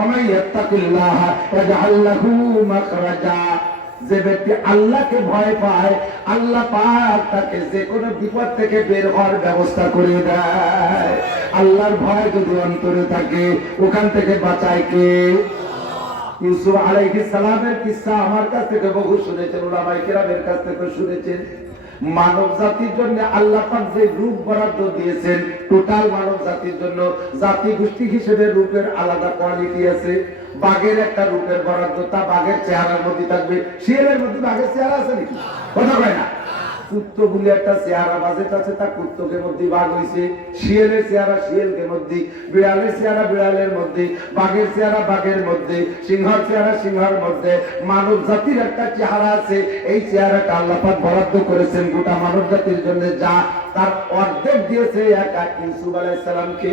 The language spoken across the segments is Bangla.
ওমাই ইয়াত্তাকিল্লাহ ইয়াজআল লাহু মাখরাজা। যে ব্যক্তি আল্লাহকে ভয় পায়, আল্লাহ পাক তাকে যে কোনো বিপদ থেকে বের হওয়ার ব্যবস্থা করে দেয়। আল্লাহর ভয় যদি অন্তরে থাকে, ওখান থেকে বাঁচায় কে? ইউসুফ আলাইহিস সালামের কিসসা আমার কাছ থেকে বহু শুনেছেন, উলামায়ে কেরামের কাছ থেকে শুনেছেন। মানব জাতির জন্য আল্লাহ পাক যে রূপ বরাদ্দ দিয়েছেন, টোটাল মানব জাতির জন্য জাতি গোষ্ঠী হিসেবে রূপের আলাদা কোয়ালিটি আছে। বাঘের একটা রূপের বরাদ্দ, তা বাঘের চেহারার মধ্যে থাকবে। শিয়ালের মধ্যে বাঘের চেহারা আছে নাকি? কথা কয় না। কুত্তো বলে একটা চেহারা বাজেট আছে, তা কুত্তকে মধ্যে বাঘ হয়েছে। শিয়ালের চেহারা শিয়ালকে মধ্যে, বিড়ালের চেহারা বিড়ালের মধ্যে, বাঘের চেহারা বাঘের মধ্যে, সিংহর চেহারা সিংহর মধ্যে। মানব জাতির একটা চেহারা আছে, এই চেহারাটা আল্লাহ পাক বরাদ্দ করেছেন গোটা মানব জাতির জন্য, যা তার অর্ধেক দিয়েছে একা ইউসুফ আলাইহিস সালামকে।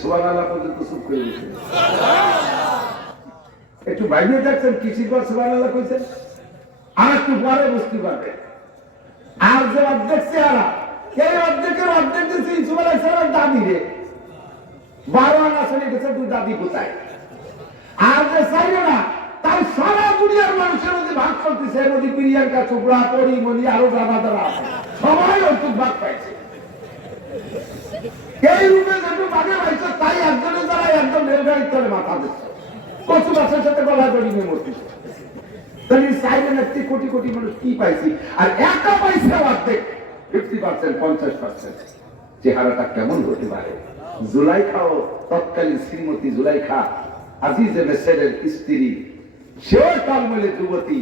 সুবহানাল্লাহ পর্যন্ত চুপ করে দিয়েছেন। একটু বাইরে দেখছেন কিসির পর সুবহানাল্লাহ কইছেন, আর একটু পরে বুঝতে পারবে। আর যে অর্ধেক চেহারা, এই অর্ধেকের অর্ধেক দিয়েছে ইউসুফ আলাইহিস সালামের দাদি রে। 12 আনা চলে গেছে দুই দাদি কোথায়। আর যে চাইলো না, তাই সারা দুনিয়ার মানুষের মধ্যে ভাগ চলতেছে। এর মধ্যে প্রিয়াঙ্কা চোপড়া, পরিমণি, আরো জামাতারা আছে, সবাই অর্ধেক ভাগ পাইছে। এই রূপে যেটু বাঘে পাইছে, তাই একজনের দ্বারা একজন রেলগাড়ির তলে মাথা দিচ্ছে, কচু গাছের সাথে গলা জড়িয়ে মরতেছে। তাহলে সাইলেন্ট কোটি কোটি মানুষ কি পাইছি, আর একা পাইছে অর্ধেক, 50%, 50%। চেহারাটা কেমন হতে পারে? জুলাইখাও, তৎকালীন শ্রীমতী জুলাইখা, আজিজে মিসরের স্ত্রী, সেও টলমলে যুবতী,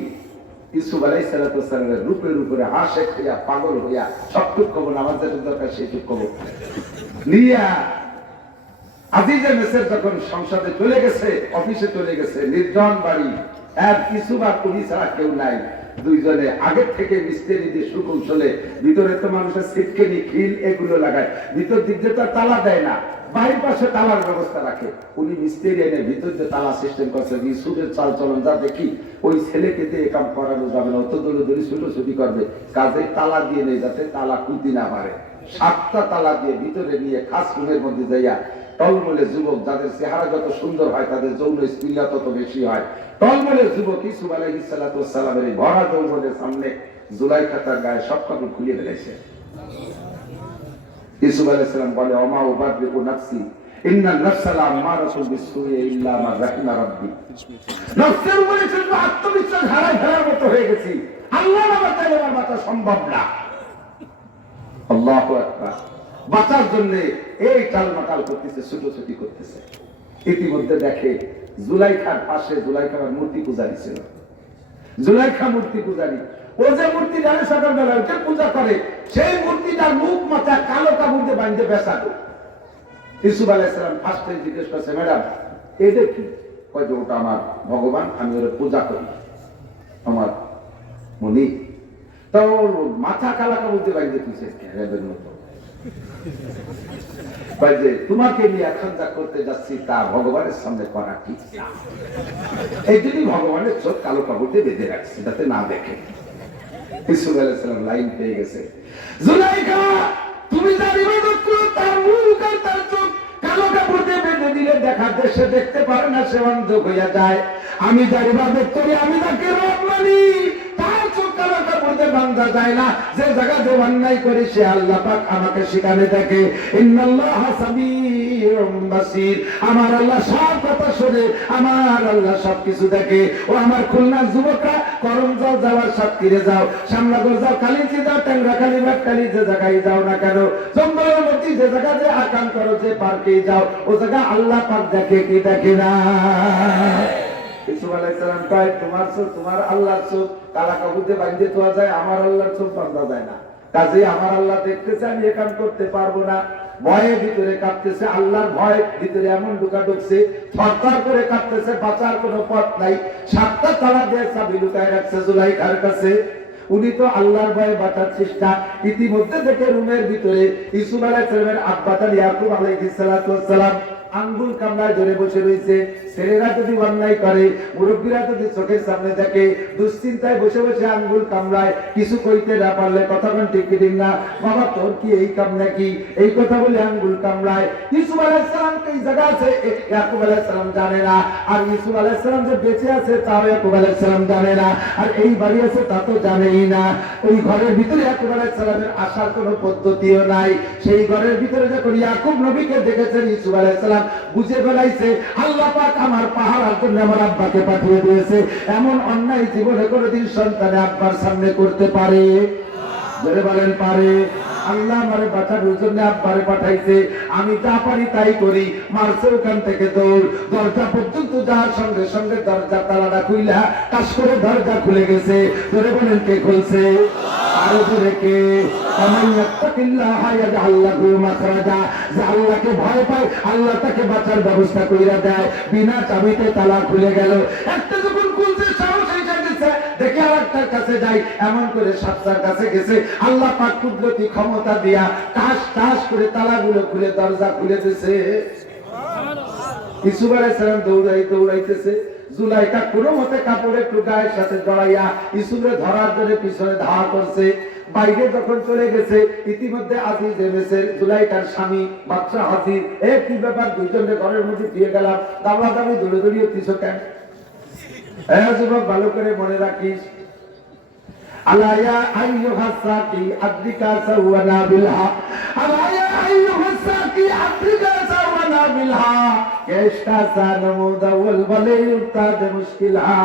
ইউসুফ আলাইহিস সালামের রূপের উপরে আশিক হইয়া, পাগল হইয়া, সবটুক খবর আমার যেটা দরকার সেইটুক খবর নিয়া আজিজে মিসর যখন সংসদে চলে গেছে, অফিসে চলে গেছে, নির্জন বাড়ি, এক ইউসুফ আর উনি ছাড়া কেউ নাই। দুইজনে আগের থেকে মিস্ত্রি দিয়ে সুকৌশলে, ভিতরে তো মানুষের সিটকেনি খিল এগুলো লাগায়, ভিতর দিক দিয়ে তো তালা দেয় না, বাড়ির পাশে তালার ব্যবস্থা রাখে। উনি মিস্ত্রি এনে ভিতর দিয়ে তালা সিস্টেম করছে। ইউসুফের চাল চলন যা দেখি, ওই ছেলেকে দিয়ে কাম করানো যাবে না, অত দৌড়ি ছুটোছুটি করবে, কাজে তালা দিয়ে নেই যাতে তালা খুলতে না পারে। 7টা তালা দিয়ে ভিতরে নিয়ে খাস রুমের মধ্যে যাইয়া টলমলে যুবক, যাদের চেহারা যত সুন্দর হয় তাদের যৌন স্ত্রীরা তত বেশি হয়, টলমলে যুবক ইউসুফ আলাইহিস সালামের এই ভরা যৌবনের সামনে জুলাইখা তার গায়ে সব কাপড় খুলে ফেলেছে। ইউসুফ আলাইহিস সালাম বলে, ওমা উবাদরিকু নাফসি ইন্নান নাফসা লাআমারাতুন বিসসুই ইল্লা মা রাহিমা রাব্বি। নফসের উপরে শুধু আত্মবিশ্বাস হারায় ফেলার মতো হয়ে গেছি, আল্লাহ না বাঁচালে আমার বাঁচা সম্ভব না। আল্লাহু আকবার। বাঁচার জন্য এই টালমাটাল করতেছে, ছুটোছুটি করতেছে। ইতিমধ্যে দেখে জুলাইখার পাশে জুলাইখার মূর্তি পূজারী ছিল। জুলাইখা মূর্তি পূজারী, ও যে মূর্তি জানে সকালবেলা উঠে পূজা করে, সেই মূর্তিটার মুখ মাথা কালো কাপড় দিয়ে বাঁধতে বেসাটো। ইউসুফ আলাইহিস সালাম ফার্স্টে জিজ্ঞেস করছে, ম্যাডাম এটা কি? কয় যে ওটা আমার ভগবান, আমি ওর পূজা করি, আমার মনি। তো মাথা কালা কাপড় দিয়ে বাঁধতে তুইছে রেবের মতো। তোমাকে নিয়ে এখন যা করতে যাচ্ছি তা ভগবানের সামনে করা ঠিক না, এই জন্যই ভগবানের চোখ কালো কাপড় দিয়ে বেঁধে রাখছে যাতে না দেখে। ইউসুফ আলাইহিস সালাম লাইন পেয়ে গেছে, জুলাইখা তুমি যার ইবাদত করো তার মুখ আর তার চোখ কালো কাপড় দিয়ে বেঁধে দিলে দেখা দেশে দেখতে পারে না, সে অন্ধ হইয়া যায়। আমি যার ইবাদত করি, আমি যাকে রব মানি, তার চোখ কালো কাপড় দিয়ে বাঁধা যায় না। যে জায়গাতে অন্যায় করে সে আল্লাহ পাক আমাকে সেখানে দেখে। ইন্নাল্লাহা সামিউম বাসীর, আমার আল্লাহ সব কথা শুনে, আমার আল্লাহ সবকিছু দেখে। ও আমার খুলনার যুবকরা, করমজল যাওয়ার সাতক্ষীরে যাও, সামনাগর যাও, কালিঞ্চি যাও, ট্যাংরাখালী বাটখালী, যে জায়গায় যাও না কেন, জঙ্গলের মধ্যে যে জায়গাতে আকাম করো, যে পার্কে যাও, ও জায়গা আল্লাহ পাক দেখে কি দেখে না? ইউসুফ আলাইহিস সালাম কয়, তোমার চোখ, তোমার আল্লাহর চোখ কালা কাপড় দিয়ে বাঁধতে তোয়া যায়, আমার আল্লাহর চোখ বাঁধা যায় না। কাজে আমার আল্লাহ দেখতেছে, আমি একাম করতে পারবো না। ভয়ে ভিতরে কাঁপতেছে, আল্লাহর ভয় ভিতরে এমন ঢুকা ঢুকছে, থরথর করে কাঁপতেছে, বাঁচার কোনো পথ নাই। 7টা তালা দিয়ে চাবি লুকায় রাখছে জুলাইখার কাছে। উনি তো আল্লাহর ভয়ে বাঁচার চেষ্টা। ইতিমধ্যে থেকে রুমের ভিতরে ইউসুফ আলাইহিস সালামের আব্বা তার ইয়াকুব আলাইহিস সালাম আঙ্গুল কামড়ায় ধরে বসে রয়েছে। ছেলেরা যদি অন্যায় করে, মুরব্বীরা যদি চোখের সামনে দেখে, দুশ্চিন্তায় বসে বসে আঙ্গুল কামড়ায়, কিছু কইতে না পারলে কথাক্ষণ ঠিক দিন না, বাবা তোর কি এই কাম নাকি, এই কথা বলে আঙ্গুল কামড়ায়। ইউসুফ আলাইহিস সালাম এই জায়গা আছে, ইয়াকুব আলাইহিস সালাম জানে না। আর ইউসুফ আলাইহিস সালাম যে বেঁচে আছে তাও ইয়াকুব আলাইহিস সালাম জানে না। আর এই বাড়ি আছে তা তো জানেই না। ওই ঘরের ভিতরে ইয়াকুব আলাইহিস সালামের আসার কোনো পদ্ধতিও নাই। সেই ঘরের ভিতরে যখন ইয়াকুব নবীকে দেখেছেন, ইউসুফ আলাইহিস সালাম বুঝে ফেলাইছে আল্লাহ পাক আমার পাহারার জন্য আমার আব্বাকে পাঠিয়ে দিয়েছে। এমন অন্যায় জীবনে কোনোদিন সন্তানে আব্বার সামনে করতে পারে? ধরে বলেন পারে? আল্লাহ আমারে বাঁচানোর জন্য আব্বারে পাঠাইছে। আমি যা পারি তাই করি। মারছে ওখান থেকে দৌড়, দরজা পর্যন্ত যাওয়ার সঙ্গে সঙ্গে দরজা তালাটা খুইলা কাজ করে দরজা খুলে গেছে। ধরে বলেন কে খুলছে? আরো জোরে কে? আল্লাহকে ভয় পায়, আল্লাহ তাকে বাঁচার ব্যবস্থা কইরা দেয়। বিনা চাবিতে তালা খুলে গেল। একটা যখন খুলছে সাহস এসে গেছে, দেখে আরেকটার কাছে যাই, এমন করে সাতটার কাছে গেছে। আল্লাহ পাক কুদরতি ক্ষমতা দিয়া টাস টাস করে তালাগুলো খুলে দরজা খুলে দিয়েছে। ইউসুফ আলাইহিস সালাম দৌড়াইতেছে। জুলাইখা কোনো মতে কাপড়ে একটু গায়ের সাথে জড়াইয়া ইউসুফের ধরার জন্য পিছনে ধাওয়া করছে। বাইরে যখন চলে গেছে, ইতিমধ্যে আজিজ এনেছে, জুলাইখার স্বামী বাদশা হাজির। কি ব্যাপার, দুইজনের ঘরের মধ্যে দিয়ে গেলাম, দাবি দৌড়ে দৌড়িয়ে পিছু কেন? যুবক ভালো করে মনে রাখিস, আলায়া আইয়ুহাস সাকি আদ্রিকা সাওয়ানা বিলহা, আলায়া আইয়ুহাস সাকি আদ্রিকা সাওয়ানা বিলহা, কেশকা সানমুদা ওয়াল বালি উতাদ মুশকিলহা।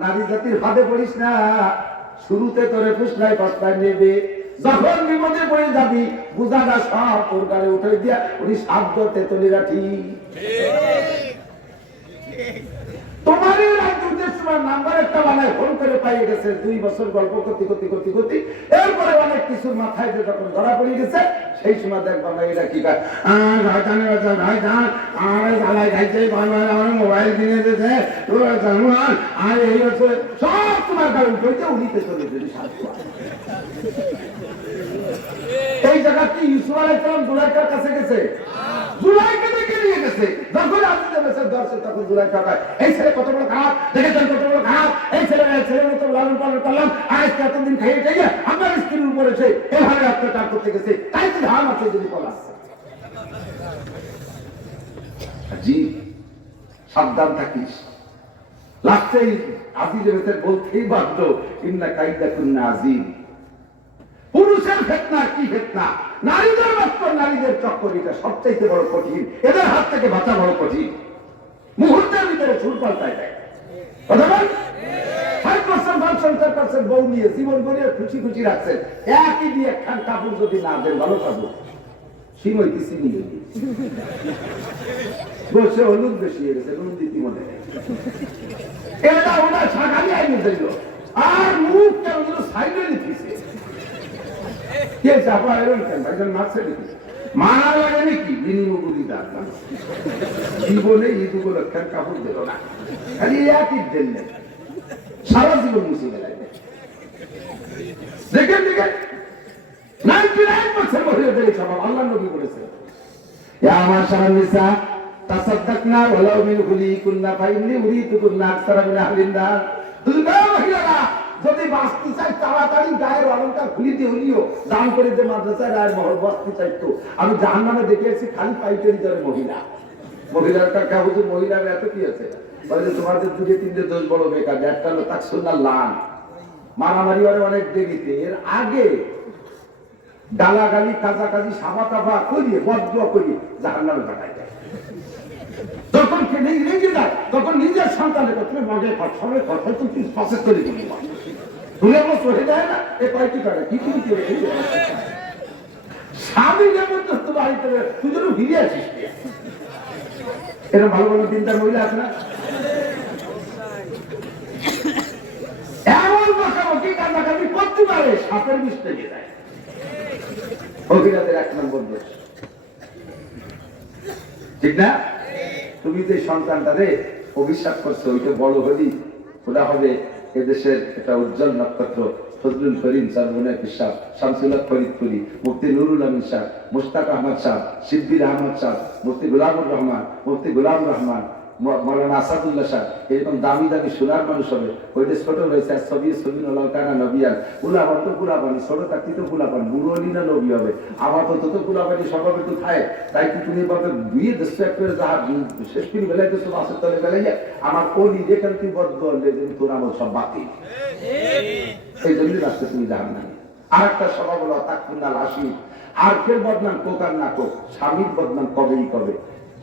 নারী জাতির ফাঁদে পড়িস না। শুরুতে তোরে ফুসলাই পাসলাই নেবে, যখন বিপদে পড়ে যাবি বুঝাটা সব তোর গালে উঠে দিয়া উনি শব্দ তেতলি রাখি। তোমারই রাজ্যের সময় নাম্বার একটা বানায় ফোন করে পাইয়ে গেছে। 2 বছর গল্প করতে এরপরে অনেক কিছুর মাথায় যে যখন ধরা পড়ে গেছে, সেই সময় দেখবা না এটা কি কাজ। মোবাইল কিনে দিয়েছে, আর এই হচ্ছে সব তোমার গাড়ি উঠে উনিতে চলে যেতে। এই জায়গা কি ইউসুফ আলাইহিস সালাম জুলাইখার কাছে গেছে? জুলাইখা থেকে নিয়ে গেছে। যখন আসতে গেছে দর্শক, তখন জুলাইখা কয়, এই ছেলে কত বড় খারাপ, দেখেছেন কত বড় খারাপ, এই ছেলের মতো লালন পালন করলাম, আজ এতদিন খাইয়ে খাইয়ে আপনার স্ত্রীর উপরে সে এভাবে অত্যাচার করতে গেছে, তাই তো ধান আছে যদি পলাশ। জি সাবধান থাকিস। লাস্টেই আজিজ বলতেই বাধ্য, ইন্না কাইদা কুন্না আজিজ। পুরুষের ফিতনা কি ফিতনা, নারীদের বস্ত্র, নারীদের চক্কর, এটা সবচাইতে বড় কঠিন। এদের হাত থেকে বাঁচা বড় কঠিন। মুহূর্তের ভিতরে সুর পাল্টায় দেয়। কথা বল, 5% বউ নিয়ে জীবন গড়িয়ে খুশি খুশি রাখছেন, একই দিয়ে একখান কাপড় যদি না দেন ভালো কাপড়, সিমইতেছি নিয়ে বসে হলুদ বেশি হয়ে গেছে, নুন দিতি মনে এটা ওনার শাখানি আইনে যাইল, আর মুখ কেন সাইডে লিখেছে। মারা লাগে নাকি বিনিময় দাঁত জীবনে ঈদ উপলক্ষের কাপড় দিল না, খালি একই দেন সারা জীবন মুছে গেলেন। দেখেন 99% মহিলাদের এই স্বভাব। আল্লাহ নবী বলেছে, ইয়া মাশাআল নিসা তাসাদদাকনা ওয়ালাউ মিন হুলিকুন্না ফাইন্নী উরিদুকুন্না আকসারা মিন আহলিন নার। মহিলারা যদি বাঁচতে চাই তাড়াতাড়ি গায়ের অলঙ্কার খুলিতে হলিও দান করে যে মাদ্রাসায় গায়ের মহল বাঁচতে চাইতো। আমি জাহান্নামে দেখেছি খালি পাইকারি দরে মহিলা। মহিলার কাকা হুজুর, মহিলার এত কি আছে? বলে তোমাদের 2-3টে দোষ বড় বেকার। একটা হলো তাক সুন্নাহ লান, মারামারি হয় অনেক দেরিতে। এর আগে গালাগালি কাজাকাজি সাবা তাবা করিয়ে বদদুয়া করিয়ে জাহান্নামে পাঠায় যায়। যখন রেগে যায় তখন নিজের সন্তানের কথা মনে সবাই কথা তুমি প্রসেস করে দিবি তুলে আমার চলে যায় না। এ কয়েকটি টাকা কি তুমি স্বামী যেমন তো বাড়িতে তুই যেন ফিরে আসিস। এরকম ভালো ভালো 3টা মহিলা আছে না? এমন বকাবকি কাজাকাজি করতে পারে, সাপের বিষ লেগে যায়। মহিলাদের 1 নম্বর দোষ, ঠিক না? তুমি যে সন্তানটারে অভিশাপ করছো, ওইটা বড় হলি ওরা হবে এদেশের একটা উজ্জ্বল নক্ষত্র, ফজলুল করিম স্যার, মোনাফিস সাহ, শামসুল হক ফরিদপুরি, মুফতি নুরুল আমিন সাহ, মুশতাক আহমদ সাহ, শিববির আহমদ সাহ, মুফতি গোলামুর রহমান, মুফতি গোলাম রহমান, মৌলানা আসাদুল্লাহ সাহ, এরকম দামি দামি সোনার মানুষ হবে। ওইটা ছোট রয়েছে ছবি ছবি নলাকানা নবিয়ান গুলাবান তো গুলাবানি ছোট থাকতে তো গুলাবান বুড়ি না নবী হবে আমার তো গুলাবানি স্বভাবে তো খায়। তাই কি তুমি বলতে দুই দেশ করে যাহা শেষ করে বেলায় তো মাসের তলে বেলাইয়া আমার অলি যেখান তুই বদ্ধ হলে তোর আমার সব বাতিল, এই জন্যই রাস্তা তুমি জান না। আর একটা স্বভাব হলো তাকুন্নাল আসি, আর কেউ বদনাম কোক আর না কোক, স্বামীর বদনাম কবেই কবে।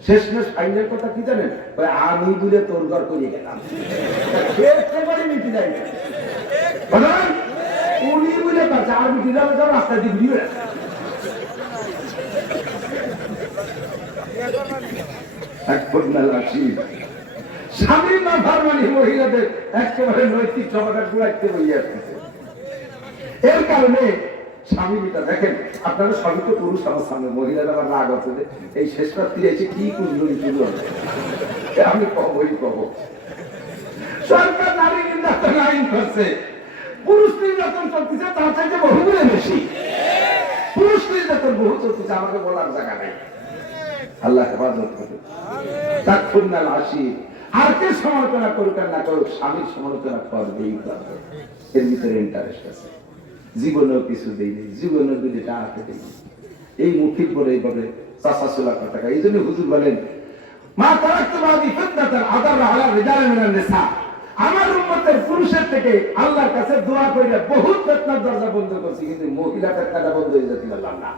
শেষমেশ ফাইনাল কথা কি জানেন, আমি বলে তোর ঘর করিয়ে গেলাম, মিটি যাই উনি বলে পারছে আর মিটি যাবে যাও রাস্তা দিয়ে ঘুরিয়ে স্বামীর না ফারমানি মহিলাদের একেবারে নৈতিক সমাধান গুলাইতে বইয়ে আসতেছে। এর কারণে স্বামীটা দেখেন, আপনারা সবই তো পুরুষ, আমার সামনে মহিলারা আবার রাগ আছে যে এই শেষ রাত্রি এসে কি কুন্দরি শুরু হবে, আমি কবই কব। সরকার নারী নির্যাতন আইন করছে, পুরুষ নির্যাতন চলতেছে তার চাইতে বহুগুণে বেশি। পুরুষ নির্যাতন বহু চলতেছে, আমাকে বলার জায়গা নেই। আল্লাহ হেফাজত করে। তাকুন্নাল আসি, আর কে সমালোচনা করুক আর না করুক, স্বামীর সমালোচনা করবেই করবে। এর ভিতরে ইন্টারেস্ট আছে। জীবনেও কিছু দেয়নি, জীবনের যদি টাকা দেয়নি, এই মুখির পরে এইভাবে চাষাচুলা টাকা। এই জন্য হুজুর বলেন মা তারাক্তুবাদি ফিতনাতান আদাররা আলা রিজালি মিনান নিসা, আমার উম্মতের পুরুষের থেকে আল্লাহর কাছে দোয়া কইরা বহুত ফিতনার দরজা বন্ধ করছি, কিন্তু মহিলা ফিতনাটা বন্ধ হয়ে যেতে পারলাম না।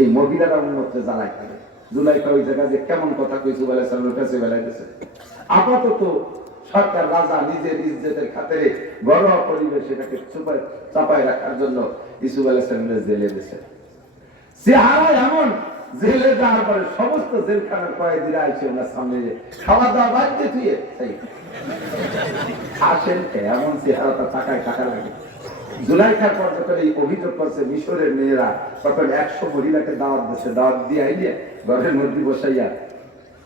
এই মহিলারা উম্মতকে জ্বালায় করে। জুলাইখা ওই জায়গায় যে কেমন কথা কইছু বলে সামনে কাছে বেলায় গেছে। আপাতত সরকার রাজা নিজের ইজ্জতের খাতিরে ঘরোয়া পরিবেশ এটাকে চাপায় রাখার জন্য ইউসুফ আলাইহিস সালামের জেলে দিয়েছে। চেহারা এমন, জেলে যাওয়ার পরে সমস্ত জেলখানার কয়েদিরা আইছে ওনার সামনে খাওয়া দাওয়া বাদ দিয়ে তুই আসেন এমন চেহারাটা টাকায় টাকা লাগে। জুলাইখার পর যখন এই অভিযোগ করছে মিশরের মেয়েরা, তখন 100 মহিলাকে দাওয়াত দিচ্ছে, দাওয়াত দিয়ে আইলে ঘরের মধ্যে বসাইয়া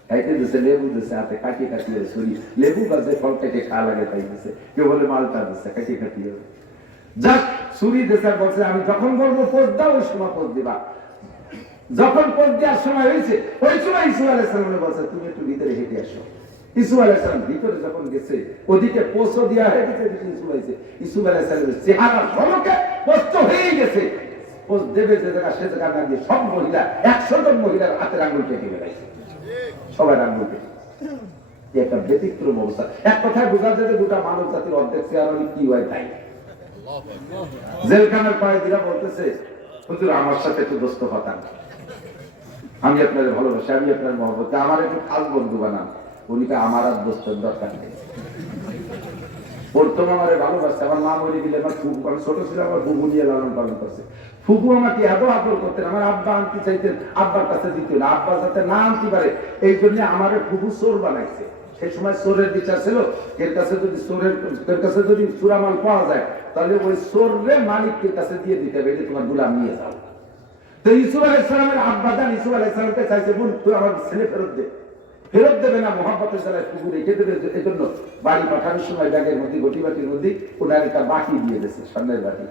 খাইতে দিচ্ছে, লেবু দিচ্ছে, হাতে কাটিয়ে কাটিয়ে ছুরি, লেবু গাছে ফল কেটে খাওয়া লাগে তাই দিচ্ছে, কেউ বলে মালটা দিচ্ছে কাটিয়ে কাটিয়ে, যাক ছুরি দিচ্ছে, বলছে আমি যখন বলবো পোস্ট দাও ওই সময় পোস্ট দিবা। যখন পোস্ট দেওয়ার সময় হয়েছে ওই সময় ইসুফ আলাইহিস সালাম বলছে তুমি একটু ভিতরে হেঁটে আসো। ইসুফ আলাইহিস সালাম ভিতরে যখন গেছে, ওদিকে পোস্ট দেওয়া হয়ে গেছে, ইসুফ আইছে, ইসুফ আলাইহিস সালামের চেহারা ঝলকে পোস্ট হয়ে গেছে। পোস্ট দেবে যে জায়গা সে জায়গা না দিয়ে সব মহিলা 100 জন মহিলার হাতের আঙুল কেটে বেড়াইছে, সবাই আঙুল কেটে। একটা ব্যতিক্রম অবস্থা। এক কথায় বোঝা যায় যে গোটা মানব জাতির অর্ধেক চেহারা কি হয় তাই। জেলখানার কয়েদিরা বলতেছে হুজুর আমার সাথে একটু দোস্ত পাতান, আমি আপনাদের ভালোবাসি, আমি আপনার মহব্বত, আমার একটু খাস বন্ধু বানান। উনিকে আমার আর দোস্তের দরকার নেই, প্রথম আমারে ভালোবাসছে। আমার মা বলে দিলে আমার ফুকু, আমি ছোট ছিল আমার ফুকু নিয়ে লালন পালন করছে। ফুকু আমাকে এত আদর করতেন, আমার আব্বা আনতে চাইতেন, আব্বার কাছে দিত না, আব্বা যাতে না আনতে পারে এই জন্য আমারে ফুকু চোর বানাইছে। সেই সময় চোরের বিচার ছিল, এর কাছে যদি চোরামাল পাওয়া যায় তাহলে ওই চোররে মালিকের কাছে দিয়ে দিতে হবে, তোমার গুলাম নিয়ে যাও। তো ইউসুফ আলাইহিস সালামের আব্বা জান ইউসুফ আলাইহিস সালামকে চাইছে, বোন তুই আমার ছেলে ফেরত দে। ফেরত দেবে না, মহব্বতের জ্বালায় কুকুর রেখে দেবে। এই জন্য বাড়ি পাঠানোর সময় ব্যাগের মধ্যে গটি বাটির মধ্যে ওনার একটা বাটি দিয়ে দিয়েছে, স্বর্ণের বাটি।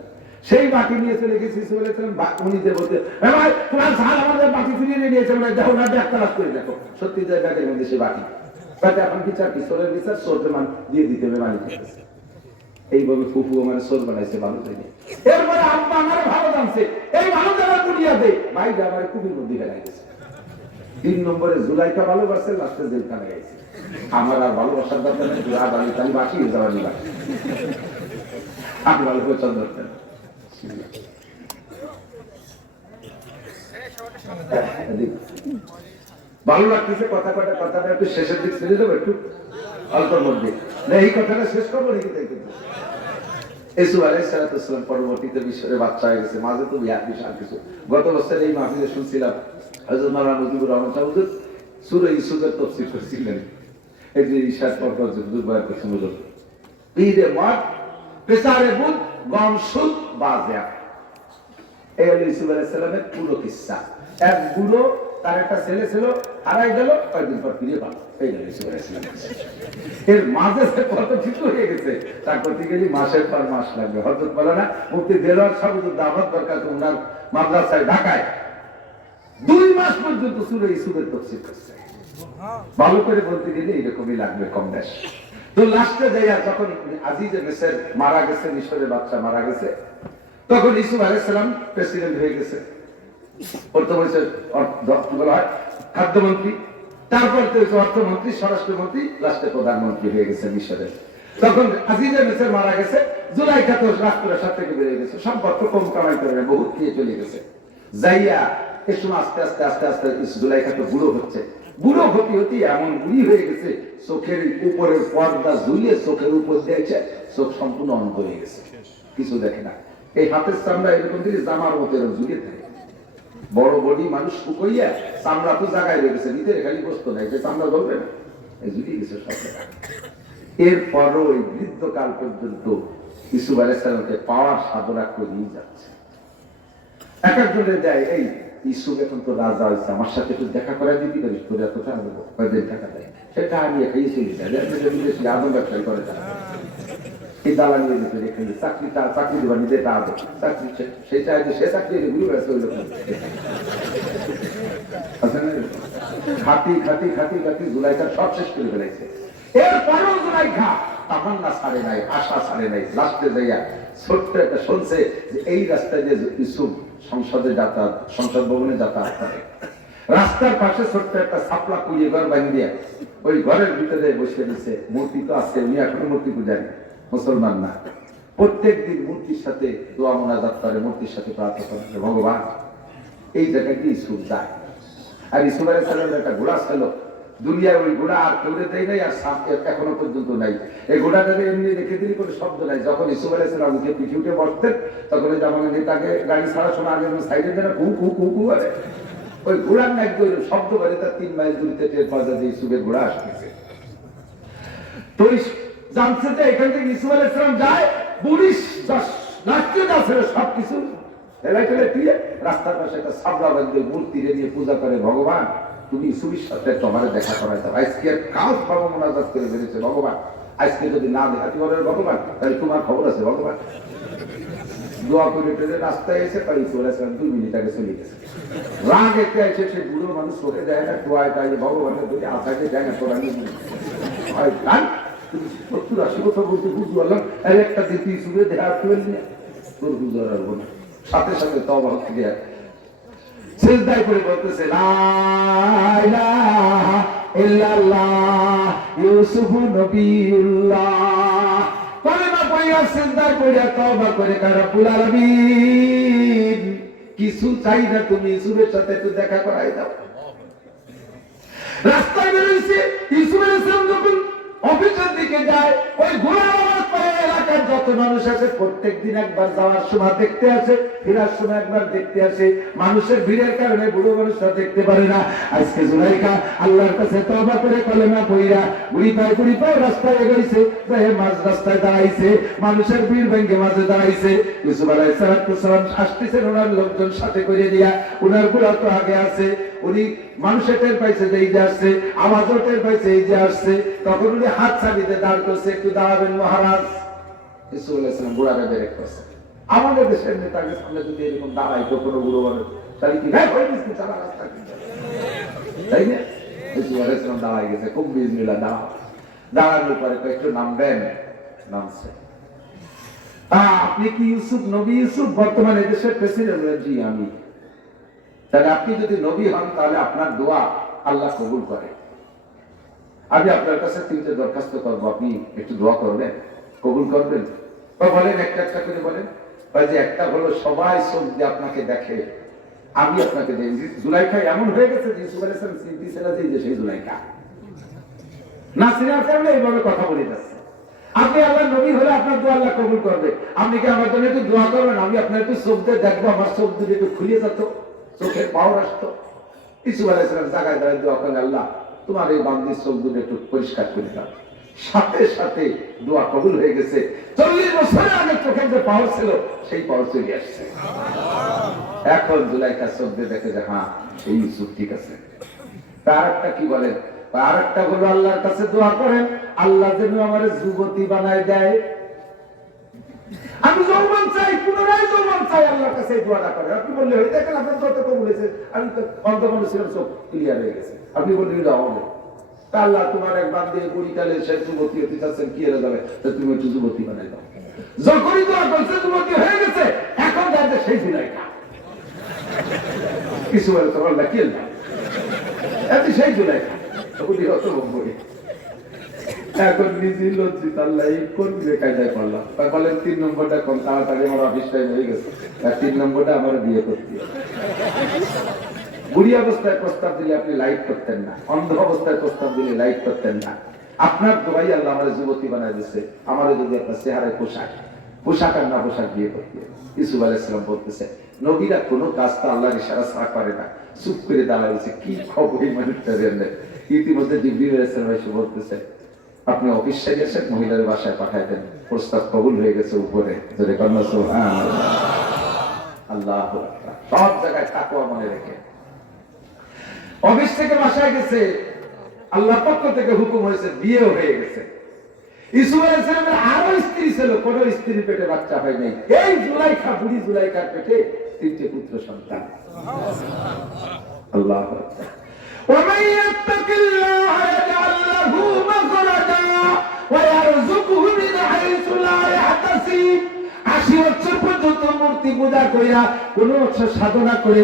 সেই বাটি নিয়ে চলে গেছে ইউসুফ আলাইহিস সালাম। উনি যে বলতে ভাই তোমার ঝাল আমাদের বাটি ফিরিয়ে নিয়েছে, দেখো না ব্যাগ তালাশ করে দেখো, সত্যি যে ব্যাগের মধ্যে সে বাটি। এখন বিচার কি চোরের বিচার, চোরদের মান দিয়ে দিতে হবে মালিকের কাছে। এইভাবে ফুফু আমার চোর বানাইছে ভালো জানি। এরপরে আব্বা আমার ভালো জানছে, এই ভালো জানার বুঝিয়া দে ভাই আমার খুবই বুদ্ধি ফেলাই গেছে। 3 নম্বরে জুলাইখা ভালোবাসে, লাস্টে জেলখানায় গেছে। আমার আর ভালোবাসার দরকার নেই, আমি বাকি যাওয়ানি বাকি, আমি ভালোবাসার দরকার। ভালো লাগতেছে কথাটা একটু শেষের দিক ছেড়ে দেবো, একটু অল্পের মধ্যে এই কথাটা শেষ করবো নাকি? ইউসুফ আলাইহিস সালাম পরবর্তীতে মিশরে বাচ্চা হয়ে গেছে, মাঝে তো বিশাল কিছু। গত বছর এই মাহফিলে শুনছিলাম হযরত মাওলানা মুজিবুর রহমান সাহেব সূরা ইউসুফের তাফসীর করেছিলেন। এই যে ইশার পর দুর্বার কিছু বলল পীরে মাত পেছারে বুদ গম সুদ বাজিয়া, এই হলো ইউসুফ আলাইহিস সালামের পুরো কিসসা। এক বুড়ো তার একটা ছেলে ছিল, হারাই গেল, কয়েকদিন পর ফিরে পাল, এই গেল ইউসুফ আলাইহিস সালাম। এর মাঝে সে কত কিছু হয়ে গেছে, তা করতে গেলে মাসের পর মাস লাগবে। হযরত মাওলানা মুফতি দেলোয়ার সাহেব দাওয়াত দরকার ওনার মাদ্রাসায় ঢাকায় 2 মাস পর্যন্ত সূরা ইউসুফের তাফসীর করছে। ভালো করে বলতে গেলে এরকমই লাগবে কম বেশ। তো লাস্টে যাইয়া যখন আজিজে মিসর মারা গেছে, মিশরের বাদশা মারা গেছে, তখন ইউসুফ আলাইহিস সালাম প্রেসিডেন্ট হয়ে গেছে। প্রথম হয়েছে খাদ্যমন্ত্রী, তারপর হয়েছে অর্থমন্ত্রী, স্বরাষ্ট্রমন্ত্রী, লাস্টে প্রধানমন্ত্রী হয়ে গেছে মিশরের। তখন আজিজে মিসর মারা গেছে, জুলাইখা তো রাজপ্রাসাদ থেকে বেরিয়ে গেছে, সম্পর্ক কম কামাই করে বহুত খেয়ে চলে গেছে। যাইয়া এর সময় আস্তে আস্তে আস্তে আস্তে জুলাইখা তো বুড়ো হচ্ছে, বুড়ো হতে হতে এমন বুড়ি হয়ে গেছে, চোখের উপরের পর্দা ঝুলিয়ে চোখের উপর দিয়েছে, চোখ সম্পূর্ণ অন্ধ হয়ে গেছে, কিছু দেখে না। এই হাতের চামড়া এরকম দিকে জামার মতো এরকম ঝুলিয়ে থাকে। বড় বডি মানুষ শুকইয়া চামড়া তো জায়গায় রয়ে গেছে, ভিতরে খালি বসতো না, এটা চামড়া ধরবে না, এই ঝুলিয়ে গেছে সব জায়গায়। এরপরও ওই বৃদ্ধকাল পর্যন্ত ইউসুফ আলাইহিস সালামকে পাওয়ার সাধনা করেই যাচ্ছে। এক একজনের দেয়, এই ইউসুফ এখন তো রাজা হয়েছে, আমার সাথে একটু দেখা করে দিবি, করিস তোর এত টাকা দেবো, কয়েকদিন টাকা দেয়, সেটা আমি খাইয়ে চলে যায়, আদম ব্যবসায়ী করে যায়, এই দালালি রেখে চাকরিটা চাকরি দেবা নিজে তা চাকরি সেই চাইছে, সে চাকরি ঘুরে বেড়াচ্ছে ওই রকম খাতি খাতি খাতি খাতি জুলাইখা সব শেষ করে ফেলেছে। এরপরও জুলাইখা তামান্না ছাড়ে নাই, আশা ছাড়ে নাই। লাস্টে যাইয়া ছোট্ট একটা শুনছে যে এই রাস্তায় যে ইউসুফ সংসদে যাতায়াত, সংসদ ভবনে যাতায়াত করে, রাস্তার পাশে ছোট্ট একটা সাপলা কুড়িয়ে ঘর বানিয়ে ওই ঘরের ভিতরে বসে দিচ্ছে। মূর্তি তো আছে, উনি এখনো মূর্তি পূজারি, মুসলমান না। প্রত্যেক দিন মূর্তির সাথে দোয়া মোনাজাত করে, মূর্তির সাথে প্রার্থনা করে, ভগবান এই জায়গায় কি ইউসুফ যায়। আর ইউসুফ আলাইহিস সালামের একটা ঘোড়া ছিল, দুনিয়ার ওই ঘোড়া আর কেউ দেয় নাই, আর এখনো পর্যন্ত নাই। এই ঘোড়াটাকে এমনি রেখে দিলে কোনো শব্দ নাই। যখন ইউসুফ আলাইহিস সালাম উঠে পিঠে উঠে বসতেন, তখন যেমন নেতাকে গাড়ি ছাড়ার সময় আগে সাইডে দেয় না, কু কু কু কু করে, ওই ঘোড়ার না একদম শব্দ করে, তার 3 মাইল দূরিতে টের পাওয়া যায় যে ইউসুফের ঘোড়া আসতেছে। তো জানছে যে এখান থেকে ইউসুফ আলাইহিস সালাম যায়, পুলিশ সবকিছু রাস্তার পাশে একটা সাবলা বান্ধে মূর্তি নিয়ে পূজা করে, ভগবান তুমি ইউসুফের সাথে তোমার দেখা করাই দাও, আজকে কাজ পাবো মোনাজাত করে বেরিয়েছে, ভগবান আজকে যদি না দেখাতে পারে ভগবান, তাহলে তোমার খবর আছে ভগবান। দোয়া করে পেলে রাস্তায় এসে তাই ইউসুফ আলাইহিস সালাম 2 মিনিট আগে চলে গেছে। রাগ এতে এসে সে বুড়ো মানুষ চোখে দেয় না, দোয়ায় তাই ভগবানের যদি আশাকে যায় না তোরা নিয়ে তোর সাথে সাথে তওবা হচ্ছে গিয়া সিজদায় পড়ে বলতেছে লা ইলাহা ইল্লাল্লাহ ইউসুফ নবিয়ুল্লাহ। কলেমা পড়িয়া সিজদায় পড়িয়া তওবা করে রব্বুল আলামিন কিছু চাই না, তুমি ইউসুফের সাথে একটু দেখা করাই দাও। রাস্তায় বেরিয়েছে ইউসুফ আলাইহিস সালাম, যখন অফিসের দিকে যায়, ওই ঘোড়া আওয়াজ পায় এলাকার যত মানুষ আছে, প্রত্যেকদিন একবার যাওয়ার সময় দেখতে আসে, ফেরার সময় একবার দেখতে আসে। মানুষের ভিড়ের কারণে বুড়ো মানুষরা দেখতে পারে না। আজকে জুলাইখা আল্লাহর কাছে তওবা করে কলেমা পড়িয়া বুড়ি পায় রাস্তায় এগোইছে, মাঝ রাস্তায় দাঁড়াইছে, মানুষের ভিড় ভেঙে মাঝে দাঁড়াইছে। ইউসুফ আলাইহিস সালাম আসতেছেন ওনার লোকজন সাথে করে দিয়া, ওনার ঘোড়া তো আগে আছে, উনি মানুষের টের পাইছে যে এই যে আসছে, আওয়াজও টের পাইছে এই যে আসছে, তখন উনি হাত ছাড়িতে দাঁড় করছে, একটু দাঁড়াবেন মহারাজ। ইউসুফ আলাইহিস সালাম ঘোড়াটা বেরেক করছে। আমাদের দেশের নেতাকে সামনে যদি এরকম দাঁড়াইতো কোনো বুড়ো মানুষ, তাহলে কি ভাই হয়ে গেছে সারা রাস্তা, তাই না? ইউসুফ আলাইহিস সালাম দাঁড়াই গেছে, খুব বিসমিল্লাহ দাঁড়ানোর পরে একটু নামবেন, নামছে। আপনি কি ইউসুফ, নবী ইউসুফ বর্তমানে দেশের প্রেসিডেন্ট? জি আমি। তাহলে আপনি যদি নবী হন তাহলে আপনার দোয়া আল্লাহ কবুল করে। আমি আপনার কাছে 3টে দরখাস্ত করবো, আপনি একটু দোয়া করবেন, কবুল করবেন? বা বলেন একটা একটা করে বলেন। যে একটা হলো সবাই চোখ দিয়ে আপনাকে দেখে, আমি আপনাকে দেখি। জুলাইখা এমন হয়ে গেছে যে ইউসুফ আলাইহিস সালাম চিন্তি ছিল যে সেই জুলাইখা না চিনার কারণে এইভাবে কথা বলে যাচ্ছে। আপনি আল্লাহ নবী হলে আপনার দোয়া আল্লাহ কবুল করবে। আপনি কি আমার জন্য একটু দোয়া করবেন? আমি আপনার একটু চোখ দিয়ে দেখবো, আমার চোখ দিয়ে একটু খুলিয়ে যেত, চোখের পাওয়ার আসতো। ইউসুফ আলাইহিস সালাম জায়গায় দাঁড়িয়ে দোয়া করেন, আল্লাহ তোমার এই বান্দির চোখ দুটো একটু পরিষ্কার করে দাও। সাথে সাথে দোয়া কবুল হয়ে গেছে। 40 বছর আগে চোখের যে পাওয়ার ছিল সেই পাওয়ার চলে আসছে। এখন জুলাইখা চোখ দিয়ে দেখে যে হ্যাঁ এই ইউসুফ ঠিক আছে। তার একটা কি বলেন, আর একটা হলো আল্লাহর কাছে দোয়া করেন আল্লাহ যেন আমার যুবতী বানায় দেয়। আমি যৌবন চাই, পুনরায় যৌবন চাই, আল্লাহর কাছে দোয়াটা করেন। আপনি বললে হয়ে দেখেন আপনার দোয়াটা কবুল হয়েছে, আমি তো অন্ধ মানুষ ছিলাম, সব ক্লিয়ার হয়ে গেছে। আপনি বললেন এটা হবে আল্লাহ তোমার এক বান্ধে বুড়িকালে সে যুবতী হতে চাচ্ছেন, কি এর যাবে, তুমি একটু যুবতী বানাই দাও। যখনই দোয়া করছে যুবতী হয়ে গেছে, এখন যাচ্ছে সেই জুলাইখা কিছু বলে তখন কি এত সেই জুলাইখা এখন নিজে লজ্জিত, আল্লাহ কোন কায়দায় করলাম। বলেন 3 নম্বরটা কোন, তাড়াতাড়ি আমার অফিস টাইম হয়ে গেছে, আর 3 নম্বরটা আমার বিয়ে করতে। বুড়ি অবস্থায় প্রস্তাব দিলে আপনি লাইট করতেন না, অন্ধ অবস্থায় প্রস্তাব দিলে লাইট করতেন না। আপনার দোয়াই আল্লাহ আমার যুবতী বানায় দিচ্ছে। আমার যদি আপনার চেহারায় পোশাক আর না পোশাক বিয়ে করতে। ইউসুফ আলাইহিস সালাম বলতেছে নবীরা কোনো কাজ তো আল্লাহর ইশারা ছাড়া করে না। চুপ করে দাঁড়াইছে, কি খবর এই মানুষটা জানলে। ইতিমধ্যে জিবরিল আলাইহিস সালাম এসে বলতেছে আপনি অফিস থেকে এসে মহিলার বাসায় পাঠায় দেন, প্রস্তাব কবুল হয়ে গেছে উপরে। যদি কন্যা সুবহানাল্লাহ, আল্লাহু আকবার। সব জায়গায় তাকওয়া মনে রেখে অফিস থেকে বাসায় গেছে, আল্লাহর পক্ষ থেকে হুকুম হয়েছে, বিয়েও হয়ে গেছে। ইউসুফ আলাইহিস সালামের আরো স্ত্রী ছিল, কোন স্ত্রীর পেটে বাচ্চা হয় নাই। এই জুলাইখা, বুড়ি জুলাইখার পেটে 3টে পুত্র সন্তান। আল্লাহু আকবার। ومن يتق الله يجعل له مخرجا ويرزقه من حيث لا يحتسب। 80 বছর পর্যন্ত মূর্তি পূজা কইরা কোন সাধনা করে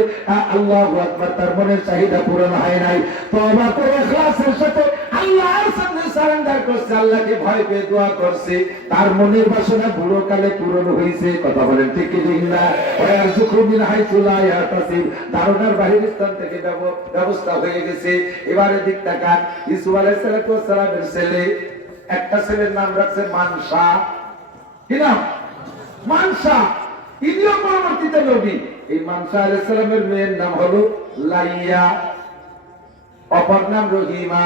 আল্লাহু আকবার তার মনের চাহিদা পূরণ হয় নাই। তওবা করে ইখলাসের সাথে আল্লাহর সামনে সারেন্ডার করছে, আল্লাহকে ভয় পেয়ে দোয়া করছে, তার মনের বাসনা বুড়ো কালে পূরণ হয়েছে। কথা বলেন ঠিক কি না? ওয়ারযুকু মিন হাইসু লা ইয়াহতাসিব, ধারণার বাহির স্থান থেকে ব্যবস্থা হয়ে গেছে। এবারে দিক তাকান, ইউসুফ আলাইহিস সালামের ছেলে, একটা ছেলের নাম রাখছে মানসা। কি নাম? মানসা। ইনিও পরবর্তীতে নবী। এই মানসা আলাইহিস সালামের মেয়ের নাম হলো লাইয়া, অপর নাম রহিমা।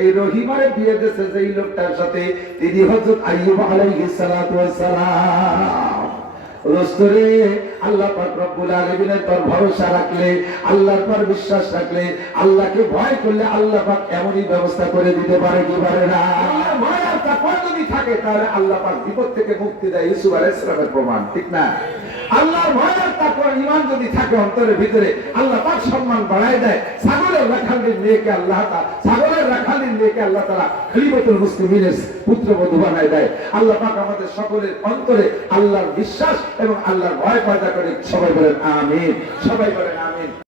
এই রহিমারে বিয়ে দিয়েছে যেই লোকটার সাথে, তিনি হযরত আইয়ুব আলাইহিস সালাতু ওয়াস সালাম। রসুলে আল্লাহ পাক রব্বুল আলামিনের পর ভরসা রাখলে, আল্লাহর পর বিশ্বাস রাখলে, আল্লাহকে ভয় করলে আল্লাহ পাক এমনই ব্যবস্থা করে দিতে পারে কি পারে না? আল্লাহর ভয় আর তাকওয়া যদি থাকে তাহলে আল্লাহ পাক বিপদ থেকে মুক্তি দেয়। ইউসুফ আলাইহিস সালামের প্রমাণ, ঠিক না? আল্লাহর ভয় আর তাকওয়া ঈমান যদি থাকে অন্তরের ভিতরে, আল্লাহ পাক সম্মান বাড়ায় দেয়। ছাগলের রাখালির মেয়েকে আল্লাহ তাআলা খলিফাতুল মুসলিমিনের পুত্রবধূ বানায় দেয়। আল্লাহ পাক আমাদের সকলের অন্তরে আল্লাহর বিশ্বাস এবং আল্লাহর ভয় পয়দা করে। সবাই বলেন আমিন, সবাই বলেন আমিন।